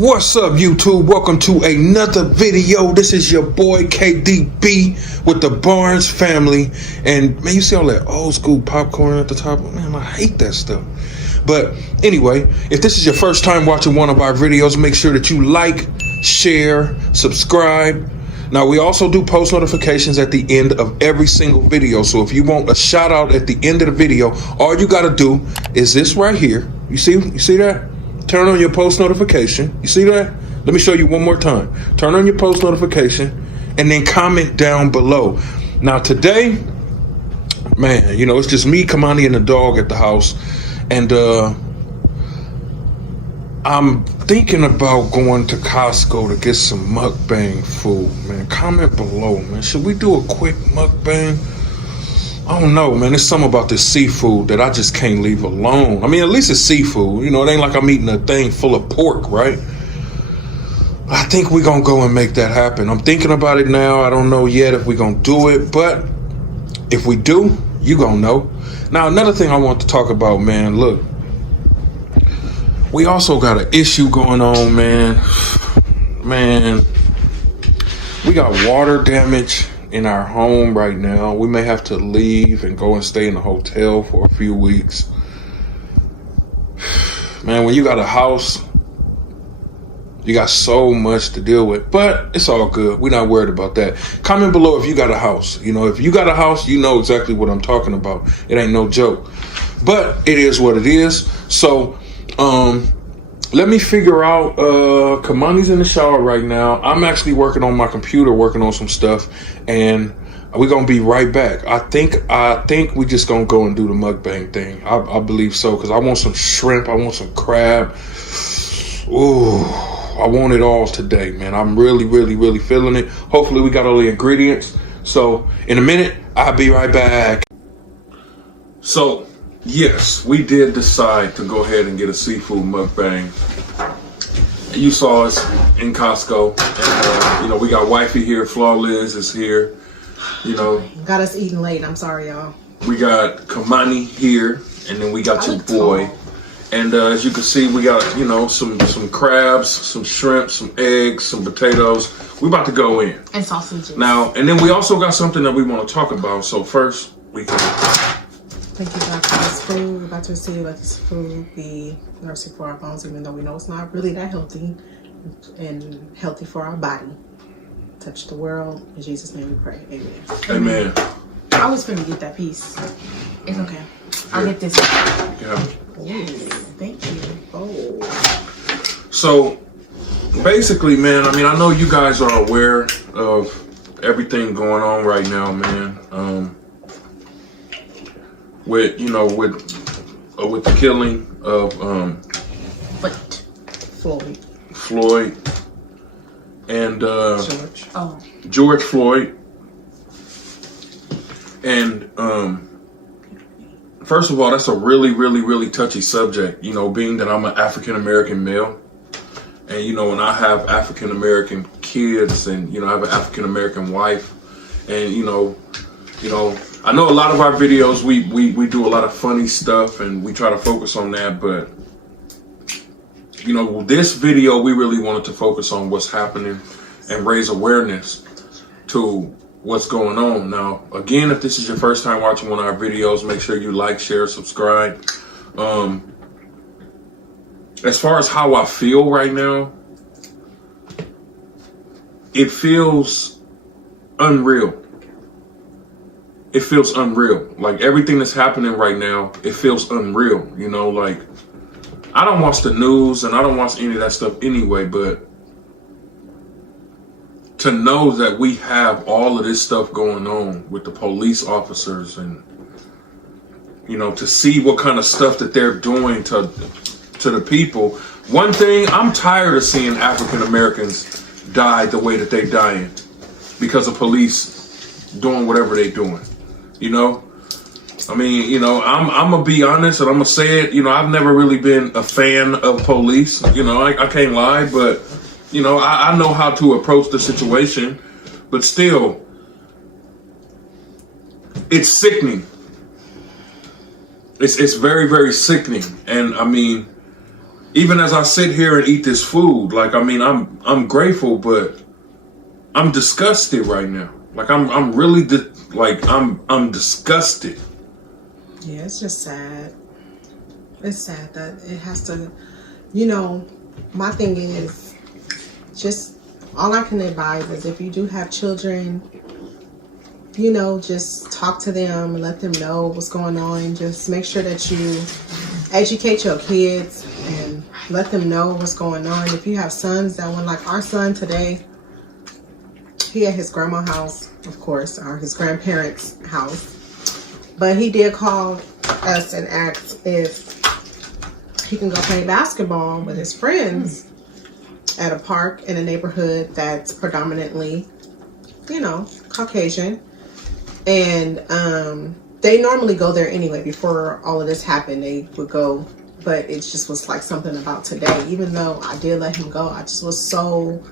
What's up, YouTube? Welcome to another video. This is your boy KDB with the Barnes family. And man, you see all that old school popcorn at the top? Man, I hate that stuff. But anyway, if this is your first time watching one of our videos, make sure that you like, share, subscribe. Now, we also do post notifications at the end of every single video. So if you want a shout out at the end of the video, all you got to do is this right here. You see that? Turn on your post notification. You see that? Let me show you one more time. Turn on your post notification and then comment down below. Now today, man, you know, it's just me, Kamani, and the dog at the house. And I'm thinking about going to Costco to get some mukbang food, man. Comment below, man. Should we do a quick mukbang? I don't know, man. There's something about this seafood that I just can't leave alone. I mean, at least it's seafood. You know, it ain't like I'm eating a thing full of pork, right? I think we're going to go and make that happen. I'm thinking about it now. I don't know yet if we're going to do it. But if we do, you going to know. Now, another thing I want to talk about, man. Look, we also got an issue going on, man. Man, we got water damage in our home right now. We may have to leave and go and stay in a hotel for a few weeks. Man, when you got a house, you got so much to deal with, but it's all good. We're not worried about that. Comment below if you got a house. You know, if you got a house, you know exactly what I'm talking about. It ain't no joke, but it is what it is. So, let me figure out, Kamani's in the shower right now. I'm actually working on my computer, working on some stuff, and we're going to be right back. I think we just going to go and do the mukbang thing. I believe so, because I want some shrimp. I want some crab. Ooh, I want it all today, man. I'm really, really, really feeling it. Hopefully we got all the ingredients. So in a minute, I'll be right back. So, yes, we did decide to go ahead and get a seafood mukbang. You saw us in Costco, and you know, we got wifey here, Flaw Liz is here. You know, got us eating late. I'm sorry, y'all. We got Kamani here, and then we got your boy. And as you can see, we got, you know, some crabs, some shrimp, some eggs, some potatoes. We about to go in. And sausages. Now, and then we also got something that we want to talk about. So first, we can. Thank you, God, for this food. We're about to receive. Let this food be nursing for our bones, even though we know it's not really that healthy, and healthy for our body. Touch the world. In Jesus' name we pray. Amen. Amen. I was finna get that piece. It's okay. I'll get this. Yeah. Ooh, thank you. Oh. So, basically, man, I mean, I know you guys are aware of everything going on right now, man. With the killing of Floyd and George Floyd. And first of all, that's a really, really, really touchy subject, you know, being that I'm an African American male. And you know, when I have African American kids, and you know, I have an African American wife, and you know, I know a lot of our videos, we do a lot of funny stuff and we try to focus on that, but you know, this video, we really wanted to focus on what's happening and raise awareness to what's going on. Now, again, if this is your first time watching one of our videos, make sure you like, share, subscribe. As far as how I feel right now, it feels unreal. It feels unreal. Like everything that's happening right now, it feels unreal. You know, like I don't watch the news and I don't watch any of that stuff anyway, but to know that we have all of this stuff going on with the police officers, and you know, to see what kind of stuff that they're doing to the people. One thing, I'm tired of seeing African Americans die the way that they dying because of police doing whatever they doing. You know, I mean, you know, I'm gonna be honest and I'm gonna say it. You know, I've never really been a fan of police. You know, I can't lie, but you know, I know how to approach the situation. But still, it's sickening. It's very, very sickening. And I mean, even as I sit here and eat this food, like, I mean, I'm grateful, but I'm disgusted right now. Like, I'm really I'm disgusted. Yeah, it's just sad. It's sad that it has to, you know, my thing is just all I can advise is if you do have children, you know, just talk to them and let them know what's going on. Just make sure that you educate your kids and let them know what's going on. If you have sons that want, like our son today, he at his grandma's house, of course, or his grandparents' house. But he did call us and asked if he can go play basketball with his friends at a park in a neighborhood that's predominantly, you know, Caucasian. And they normally go there anyway. Before all of this happened, they would go. But it just was like something about today. Even though I did let him go, I just was so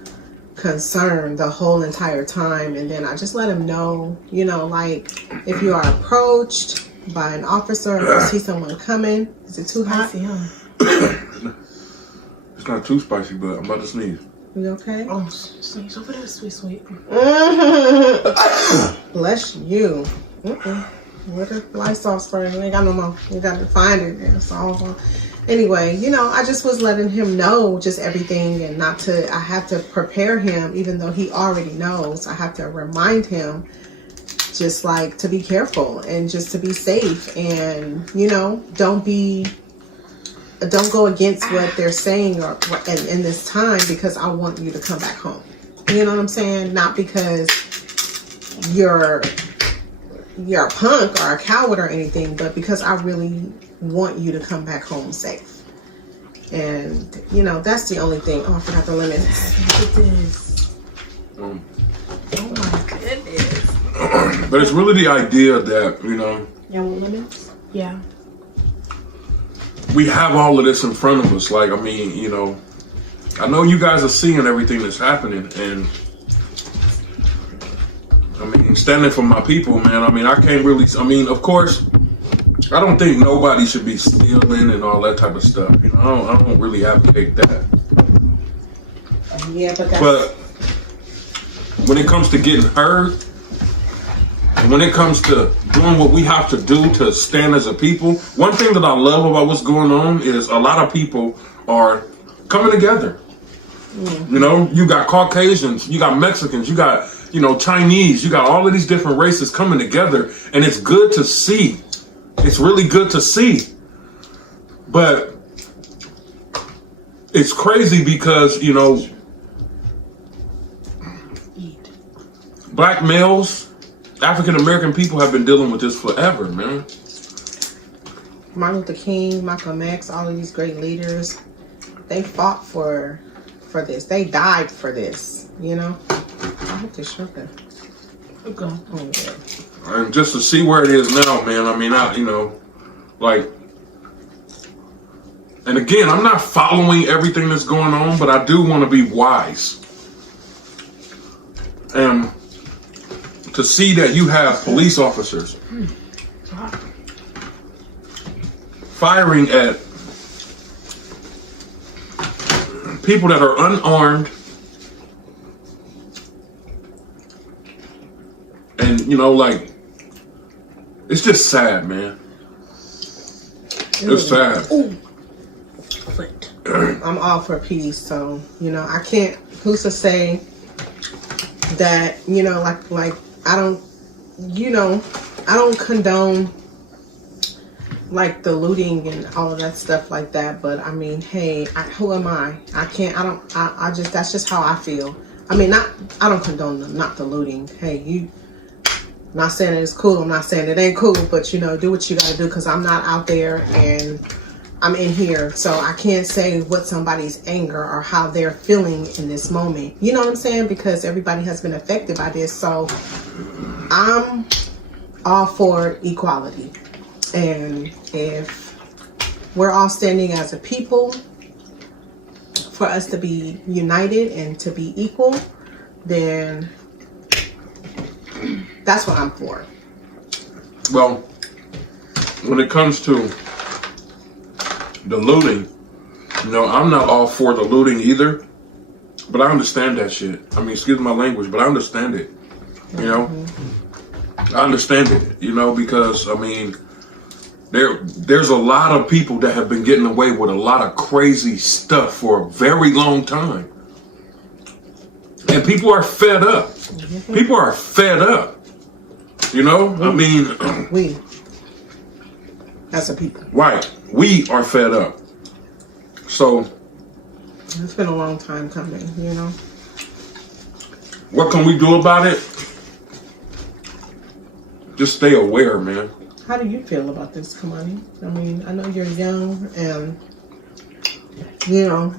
concerned the whole entire time. And then I just let him know, you know, like if you are approached by an officer or you see someone coming, is it too hot? It's not too spicy, but I'm about to sneeze. You okay? Oh, sneeze over there, sweet. Bless you. Where the Lysol spray? You ain't got no more. You got to find it. It's all. Anyway, you know, I just was letting him know just everything and not to, I have to prepare him, even though he already knows. I have to remind him just like to be careful and just to be safe and, you know, don't go against what they're saying or in this time because I want you to come back home. You know what I'm saying? Not because you're a punk or a coward or anything, but because I really want you to come back home safe. And, you know, that's the only thing. Oh, I forgot the lemons. Look at this. Oh my goodness. But it's really the idea that, you know, Y'all want lemons? Yeah. we have all of this in front of us. Like, I mean, you know, I know you guys are seeing everything that's happening, and I mean, standing for my people, man. I mean, I can't really. I mean, of course, I don't think nobody should be stealing and all that type of stuff. You know, I don't really advocate that. Yeah, but that's... But when it comes to getting heard, and when it comes to doing what we have to do to stand as a people, one thing that I love about what's going on is a lot of people are coming together. You know, you got Caucasians, you got Mexicans, you got, you know, Chinese, you got all of these different races coming together, and it's good to see. It's really good to see. But it's crazy because, you know, black males, African American people have been dealing with this forever, man. Martin Luther King, Malcolm X, all of these great leaders, they fought for this. They died for this, you know? I hope this sugar. Okay. Oh, yeah. And just to see where it is now, man, I mean, you know, like, and again, I'm not following everything that's going on, but I do want to be wise. And to see that you have police officers firing at people that are unarmed, and, you know, like, it's just sad, man. It's sad. Ooh. I'm all for peace, so, you know, I can't, who's to say that, you know, like I don't, you know, I don't condone like the looting and all of that stuff like that, but I mean, hey, who am I? I just, that's just how I feel. I mean, I don't condone not the looting. Hey, you, I'm not saying it's cool, I'm not saying it ain't cool, but, you know, do what you gotta do, because I'm not out there and I'm in here, so I can't say what somebody's anger or how they're feeling in this moment. You know what I'm saying? Because everybody has been affected by this. So I'm all for equality. And if we're all standing as a people for us to be united and to be equal, then that's what I'm for. Well, when it comes to the looting, You know, I'm not all for the looting either, but I understand that shit. I mean, excuse my language, but I understand it. You know, I understand it. You know, because I mean, there's a lot of people that have been getting away with a lot of crazy stuff for a very long time, and people are fed up. People are fed up. You know, I mean, we as a people, right? We are fed up. So it's been a long time coming. You know, what can we do about it? Just stay aware, man. how do you feel about this, Kamani? I mean, I know you're young, and you know,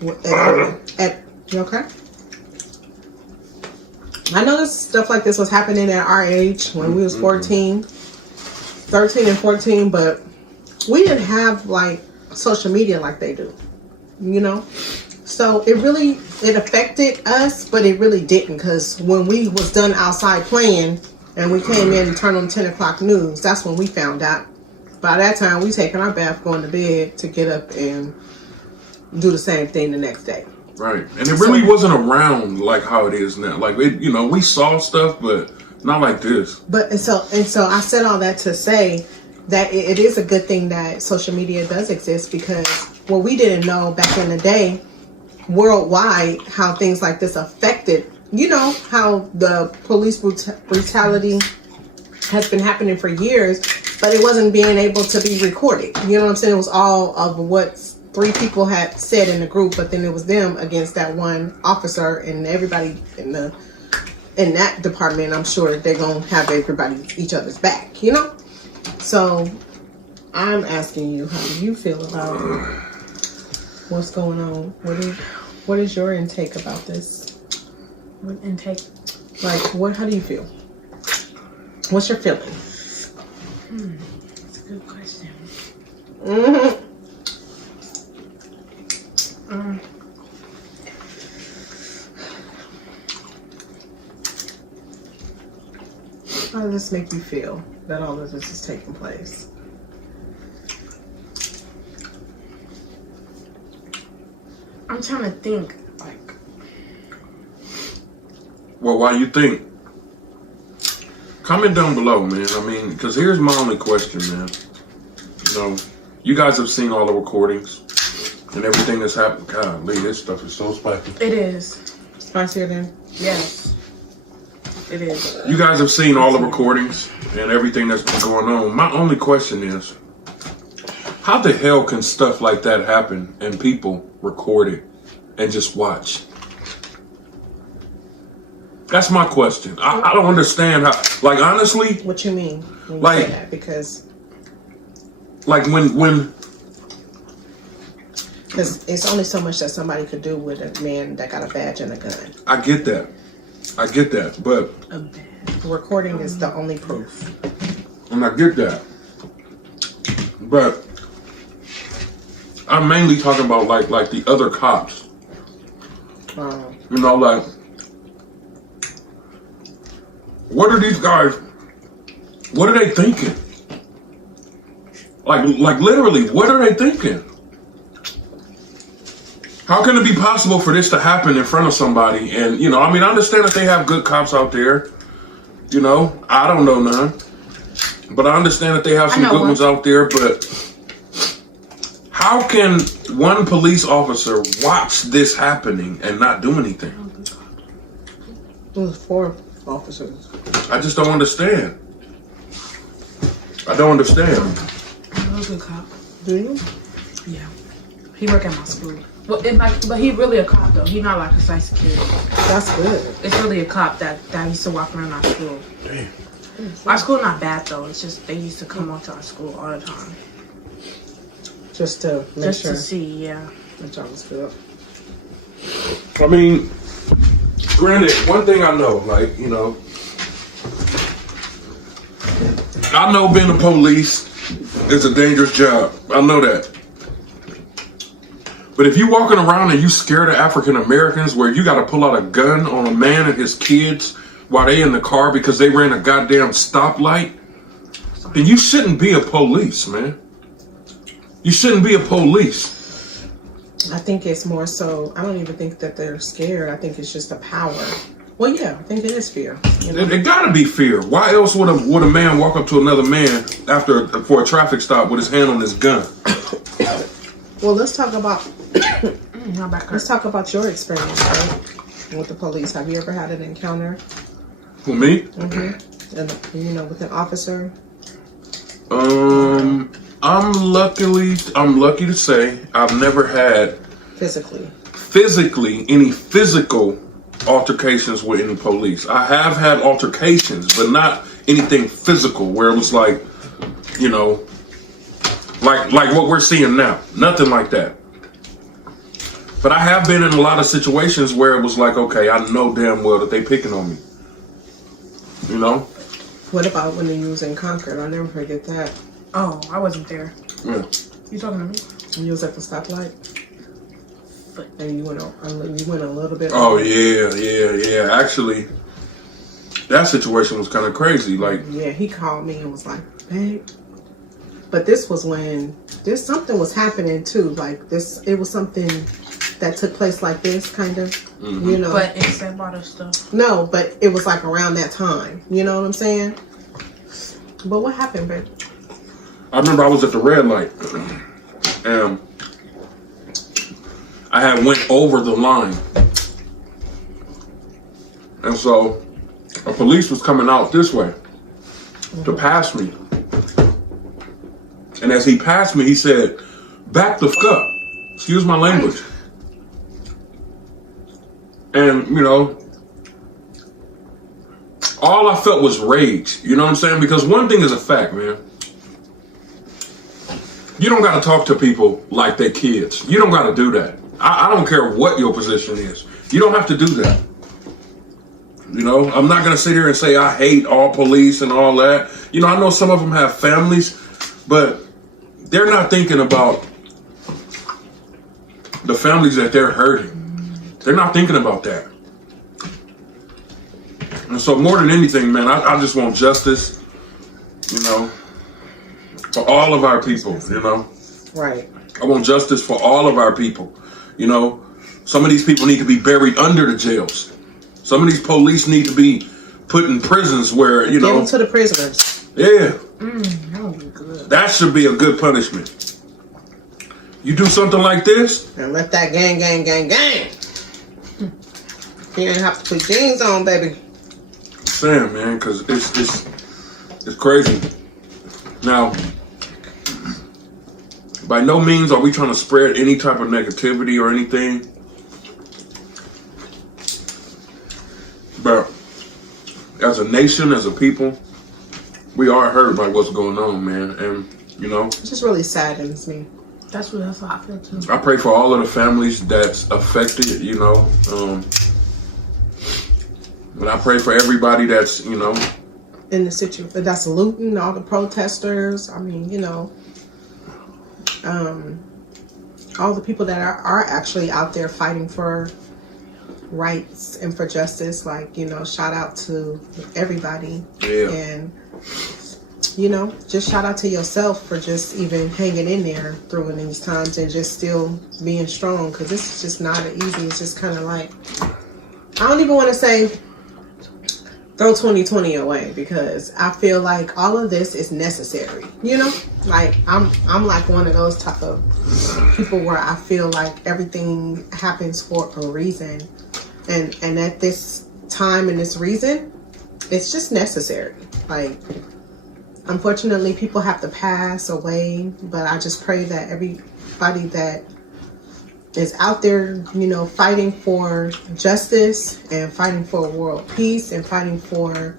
you okay? I know this stuff like this was happening at our age when we was 13 and 14, but we didn't have like social media like they do, you know? So it affected us, but it really didn't, because when we was done outside playing and we came in and turned on 10 o'clock news, that's when we found out. By that time, we taking our bath, going to bed to get up and do the same thing the next day. Right, and it really wasn't around like how it is now. Like it, you know, we saw stuff, but not like this. But and so I said all that to say that it is a good thing that social media does exist, because what we didn't know back in the day, worldwide, how things like this affected. You know how the police brutality has been happening for years, but it wasn't being able to be recorded. You know what I'm saying? It was all of what 3 people had said in the group, but then it was them against that one officer, and everybody in that department, I'm sure they're gonna have everybody each other's back, you know? So I'm asking you, how do you feel about what's going on? What is your intake about this? What intake? Like, how do you feel? What's your feeling? That's a good question. Mm-hmm. How does this make you feel that all of this is taking place? I'm trying to think, like, Well, while you think, comment down below, man. I mean, because here's my only question, man. You know, you guys have seen all the recordings and everything that's happened. Golly, this stuff is so spicy. it is. Spicier than? Yes. It is. You guys have seen all the recordings and everything that's been going on. My only question is, how the hell can stuff like that happen and people record it and just watch? That's my question. I don't understand how, like, honestly. What you mean when you Like- say that? Because when it's only so much that somebody could do with a man that got a badge and a gun. I get that, but A bad. Recording is the only proof. and I get that, but I'm mainly talking about like the other cops. You know, like, what are these guys? What are they thinking? Like literally, what are they thinking? How can it be possible for this to happen in front of somebody? And, you know, I mean, I understand that they have good cops out there. You know, I don't know none. But I understand that they have some good ones out there. But how can one police officer watch this happening and not do anything? It was 4 officers. I just don't understand. I don't understand. I'm a good cop. Do you? Yeah. He work at my school. But he really a cop though. He not like a site security. That's good. It's really a cop that used to walk around our school. Damn. Our school not bad though. It's just they used to come onto our school all the time. Just to make Just sure to see, yeah. that y'all was good. I mean, granted, one thing I know, like, you know, I know being a police is a dangerous job. I know that. But if you walking around and you scared of African Americans, where you got to pull out a gun on a man and his kids while they in the car because they ran a goddamn stoplight, then you shouldn't be a police, man. You shouldn't be a police. I think it's more so, I don't even think that they're scared. I think it's just a power. Well, yeah, I think it is fear. You know? It gotta be fear. Why else would a man walk up to another man for a traffic stop with his hand on his gun? Well, let's talk about your experience, right? With the police. Have you ever had an encounter? For me? Mm-hmm. And, you know, with an officer? I'm lucky to say I've never had physically any physical altercations with any police. I have had altercations, but not anything physical where it was like, you know, like what we're seeing now. Nothing like that. But I have been in a lot of situations where it was like, okay, I know damn well that they picking on me. You know? What about when you was in Concord? I'll never forget that. Oh, I wasn't there. Yeah. You talking to me? When you was at the stoplight? And you went a little bit. Oh yeah. Actually, that situation was kind of crazy. Like, yeah, he called me and was like, "Babe," but this was when something was happening too. Like this, it was something that took place like this, kind of. Mm-hmm. You know, but except other stuff. No, but it was like around that time. You know what I'm saying? But what happened, babe? I remember I was at the red light, and I had went over the line. And so a police was coming out this way to pass me. And as he passed me, he said, "Back the fuck up." Excuse my language. And, you know, all I felt was rage. You know what I'm saying? Because one thing is a fact, man. You don't got to talk to people like they're kids. You don't got to do that. I don't care what your position is. You don't have to do that. You know, I'm not going to sit here and say I hate all police and all that. You know, I know some of them have families, but they're not thinking about the families that they're hurting. They're not thinking about that. And so more than anything, man, I just want justice, you know, for all of our people, you know. Right. I want justice for all of our people. You know, some of these people need to be buried under the jails. Some of these police need to be put in prisons where, you know. Give them to the prisoners. Yeah. That would be good. That should be a good punishment. You do something like this. And let that gang. You ain't have to put jeans on, baby. Sam, man, because it's crazy. Now, by no means are we trying to spread any type of negativity or anything. But as a nation, as a people, we are hurt by what's going on, man. And, you know, it just really saddens me. That's how I feel too. I pray for all of the families that's affected, you know. And I pray for everybody that's, you know, in the situation, that's looting, all the protesters. I mean, you know, all the people that are actually out there fighting for rights and for justice. Like, you know, shout out to everybody. Yeah. And, you know, just shout out to yourself for just even hanging in there through these times and just still being strong. Because this is just not easy. It's just kind of like, I don't even want to say throw 2020 away, because I feel like all of this is necessary. You know, like I'm like one of those type of people where I feel like everything happens for a reason, and at this time and this reason, it's just necessary. Like, unfortunately, people have to pass away, but I just pray that everybody that is out there, you know, fighting for justice and fighting for world peace and fighting for,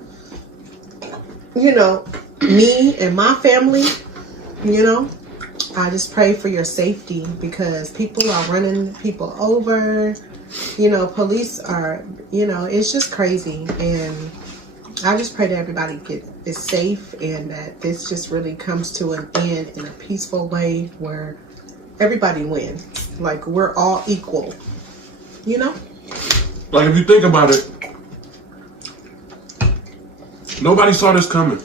you know, me and my family, you know, I just pray for your safety, because people are running people over, you know, police are, you know, it's just crazy. And I just pray that everybody is safe and that this just really comes to an end in a peaceful way where everybody wins. Like, we're all equal, you know? Like, if you think about it, nobody saw this coming.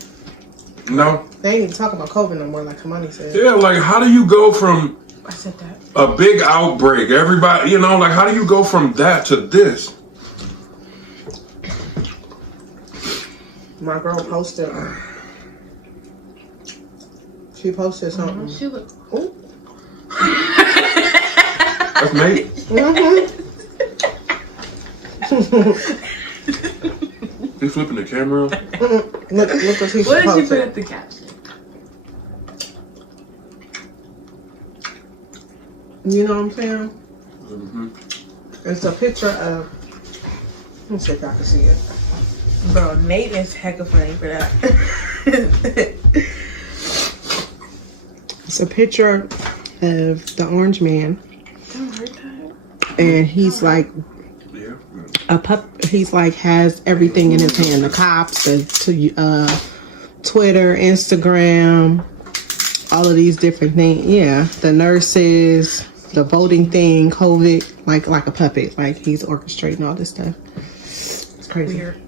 No. They ain't even talking about COVID no more, like Kamani said. Yeah, like how do you go from I said that. a big outbreak? Everybody, you know, like how do you go from that to this? My girl posted. She posted something. She look. Ooh. That's Nate. You flipping the camera? Look what she What did you posted. put at the caption? You know what I'm saying? Mm-hmm. It's a picture of. Let me see if I can see it. Bro, Nate is hecka funny for that. It's a picture of the orange man, Don't hurt that. and he's like Yeah. a pup. He's like has everything in his hand: the cops, the Twitter, Instagram, all of these different things. Yeah, the nurses, the voting thing, COVID, like a puppet. Like he's orchestrating all this stuff. It's crazy. Weird.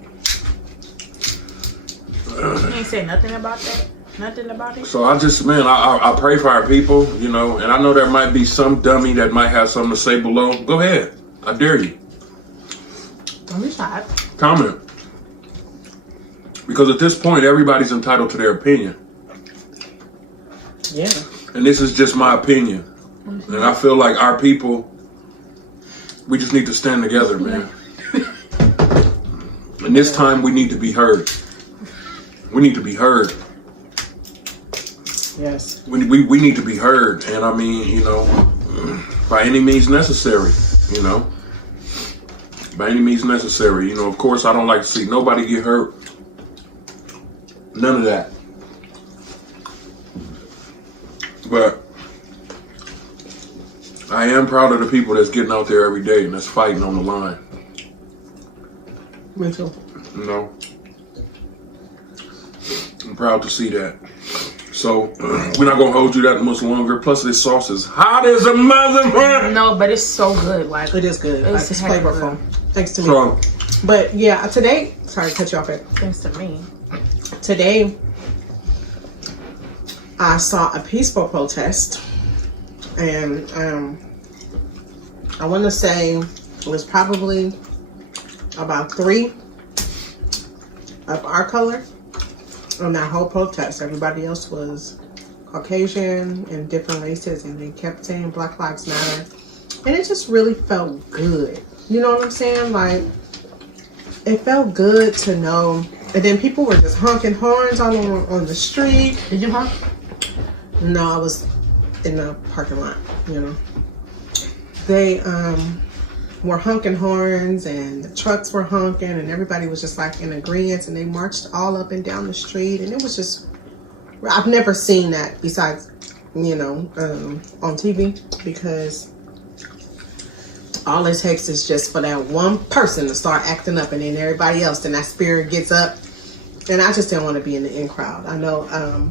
You ain't say nothing about that? Nothing about it? So I just, man, I pray for our people, you know, and I know there might be some dummy that might have something to say below. Go ahead. I dare you. Don't be shy. Comment. Because at this point, everybody's entitled to their opinion. Yeah. And this is just my opinion. And I feel like our people, we just need to stand together, man. And this time we need to be heard. We need to be heard. Yes. We need to be heard. And I mean, you know, by any means necessary, you know. By any means necessary. You know, of course, I don't like to see nobody get hurt. None of that. But I am proud of the people that's getting out there every day and that's fighting on the line. Me too. You know, I'm proud to see that. So we're not gonna hold you that much longer. Plus, this sauce is hot as a motherfucker. No, but it's so good. Like It is good. It's Like, it's heck flavorful. Thanks to me. So But yeah, today. Sorry to cut you off. thanks to me. Today, I saw a peaceful protest, and I want to say it was probably about 3 of our color on that whole protest. Everybody else was Caucasian and different races, and they kept saying Black Lives Matter, and it just really felt good. You know what I'm saying? Like, it felt good to know. And then people were just honking horns all on the street. Did you honk? No, I was in the parking lot, you know. They were honking horns, and the trucks were honking, and everybody was just like in agreement, and they marched all up and down the street, and it was just, I've never seen that besides, you know, on TV, because all it takes is just for that one person to start acting up, and then everybody else, then that spirit gets up. And I just didn't want to be in the in crowd. I know I'm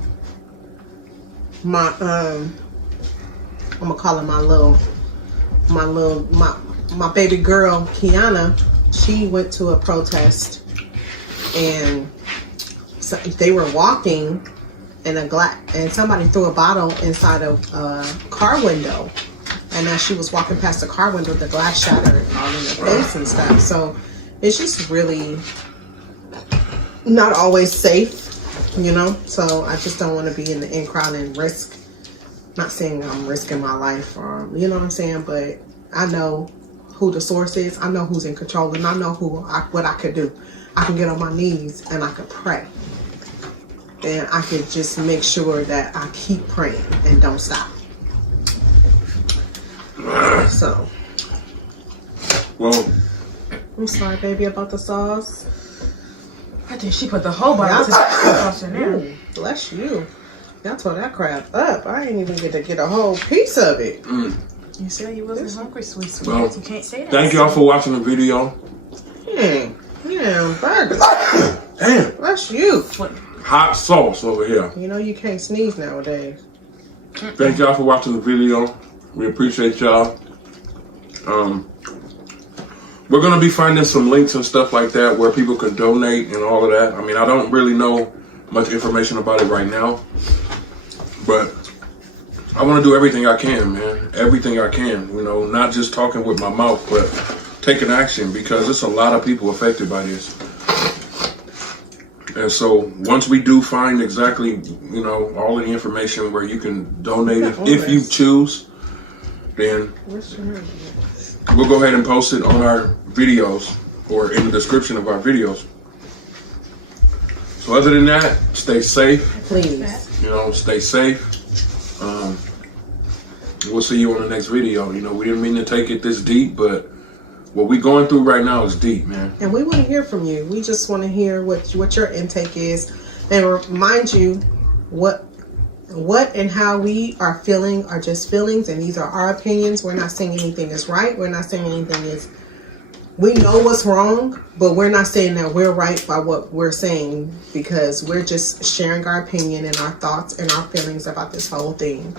gonna call her my baby girl Kiana. She went to a protest, and so they were walking, and somebody threw a bottle inside of a car window. And as she was walking past the car window, the glass shattered all in her face and stuff. So it's just really not always safe, you know? So I just don't want to be in the in crowd and risk, not saying I'm risking my life or, you know what I'm saying? But I know who the source is. I know who's in control, and I know what I could do. I can get on my knees and I could pray. And I could just make sure that I keep praying and don't stop. So, well, I'm sorry, baby, about the sauce. I think she put the whole bottle of sauce in there. Ooh, bless you. Y'all tore that crap up. I ain't even get to get a whole piece of it. You said you wasn't hungry, sweet. Well, You can't say that. thank y'all for watching the video. Yeah, burger. Damn, Bless you. hot sauce over here. You know you can't sneeze nowadays. Thank y'all for watching the video. We appreciate y'all. We're gonna be finding some links and stuff like that where people can donate and all of that. I mean, I don't really know much information about it right now, but I want to do everything I can, man. Everything I can, you know, not just talking with my mouth, but taking action, because there's a lot of people affected by this. And so once we do find exactly, you know, all of the information where you can donate if you choose, then we'll go ahead and post it on our videos or in the description of our videos. So other than that, stay safe. Please. You know, stay safe. We'll see you on the next video. You know, we didn't mean to take it this deep, but what we're going through right now is deep, man. And we want to hear from you. We just want to hear what your intake is, and remind you what and how we are feeling are just feelings, and these are our opinions. We're not saying anything is right. We're not saying anything is. We know what's wrong, but we're not saying that we're right by what we're saying, because we're just sharing our opinion and our thoughts and our feelings about this whole thing.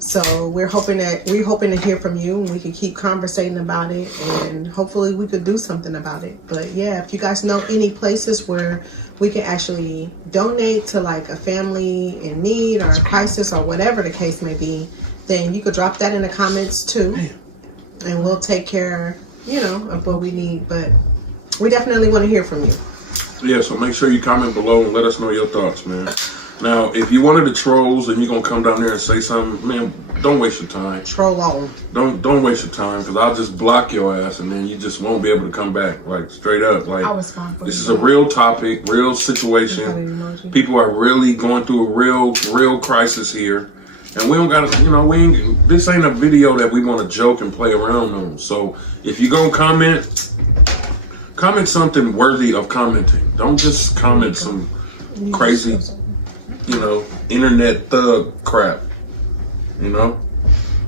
So we're hoping to hear from you, and we can keep conversating about it, and hopefully we could do something about it. But yeah, if you guys know any places where we can actually donate to like a family in need or a crisis or whatever the case may be, then you could drop that in the comments too, and we'll take care, you know, of what we need. But we definitely want to hear from you. Yeah, so make sure you comment below and let us know your thoughts, man. Now, if you're one of the trolls and you're gonna come down there and say something, man, don't waste your time. Troll on. Don't waste your time, because I'll just block your ass, and then you just won't be able to come back. Like, straight up, like, this is a real topic, real situation. People are really going through a real crisis here, and we don't gotta, you know, this ain't a video that we want to joke and play around on. So if you're gonna comment something worthy of commenting. Don't just comment some crazy, you know, internet thug crap, you know?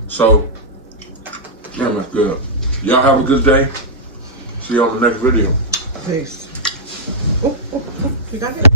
So, yeah, that's good. Y'all have a good day. See you on the next video. Peace. Oh, you got it?